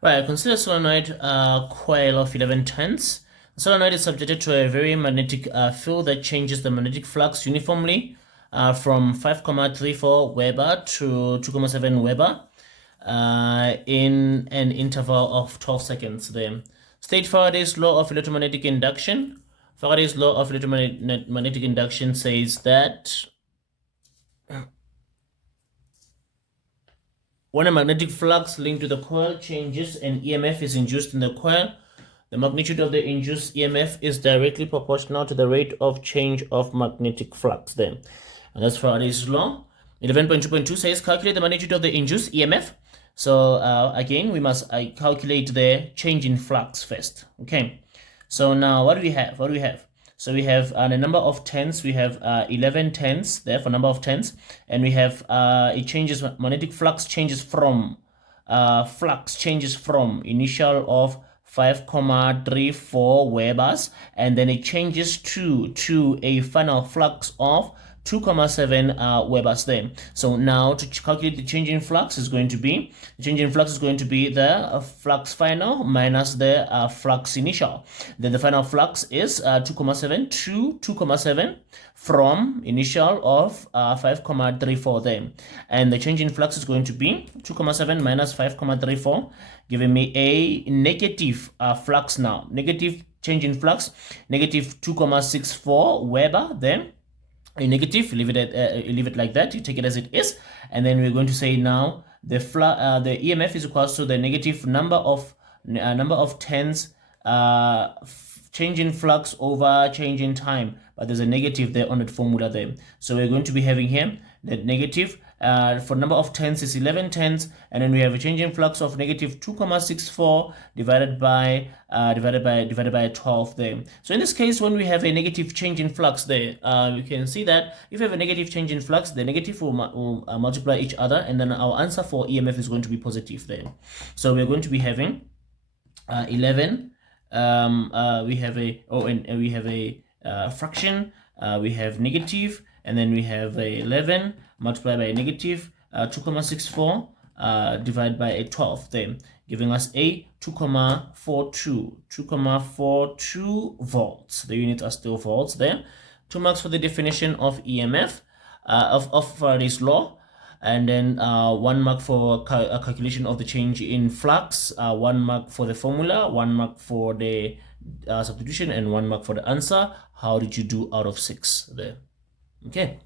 Right, consider solenoid coil of 11 turns. The solenoid is subjected to a very magnetic field that changes the magnetic flux uniformly from 5,34 Weber to 2,7 Weber in an interval of 12 seconds there. State Faraday's law of electromagnetic induction. Faraday's law of electromagnetic induction says that when a magnetic flux linked to the coil changes and EMF is induced in the coil, the magnitude of the induced EMF is directly proportional to the rate of change of magnetic flux there. And that's Faraday's law. 11.2.2 says calculate the magnitude of the induced EMF. So again, we must calculate the change in flux first. Okay. So now what do we have? What do we have? So we have the number of tens. We have 11 tens there for number of tens, and we have it changes. Magnetic flux changes from initial of 5,34 Webers, and then it changes to a final flux of 2,7 Webers there. So now to calculate the change in flux is going to be the flux final minus the flux initial. Then the final flux is 2,7 to 2,7 from initial of 5,34 there. And the change in flux is going to be 2,7 minus 5,34, giving me a negative flux now. Negative change in flux, negative 2,64 Weber then. A negative, leave it like that. You take it as it is, and then we're going to say now the EMF is equal to the negative number of tens change in flux over change in time. But there's a negative there on that formula there. So we're going to be having here that negative for number of tens is 11 tens, and then we have a change in flux of negative 2,64 divided by 12 there. So in this case, when we have a negative change in flux there, you can see that if you have a negative change in flux, the negative will multiply each other, and then our answer for EMF is going to be positive there. So we're going to be having 11. We have a fraction. We have negative, and then we have a 11 multiplied by a negative 2,64 divided by a 12 there, giving us a 2,42 volts. The units are still volts there. 2 marks for the definition of EMF of Faraday's law. And then 1 mark for a calculation of the change in flux, 1 mark for the formula, 1 mark for the substitution, and 1 mark for the answer. How did you do out of 6 there? Okay.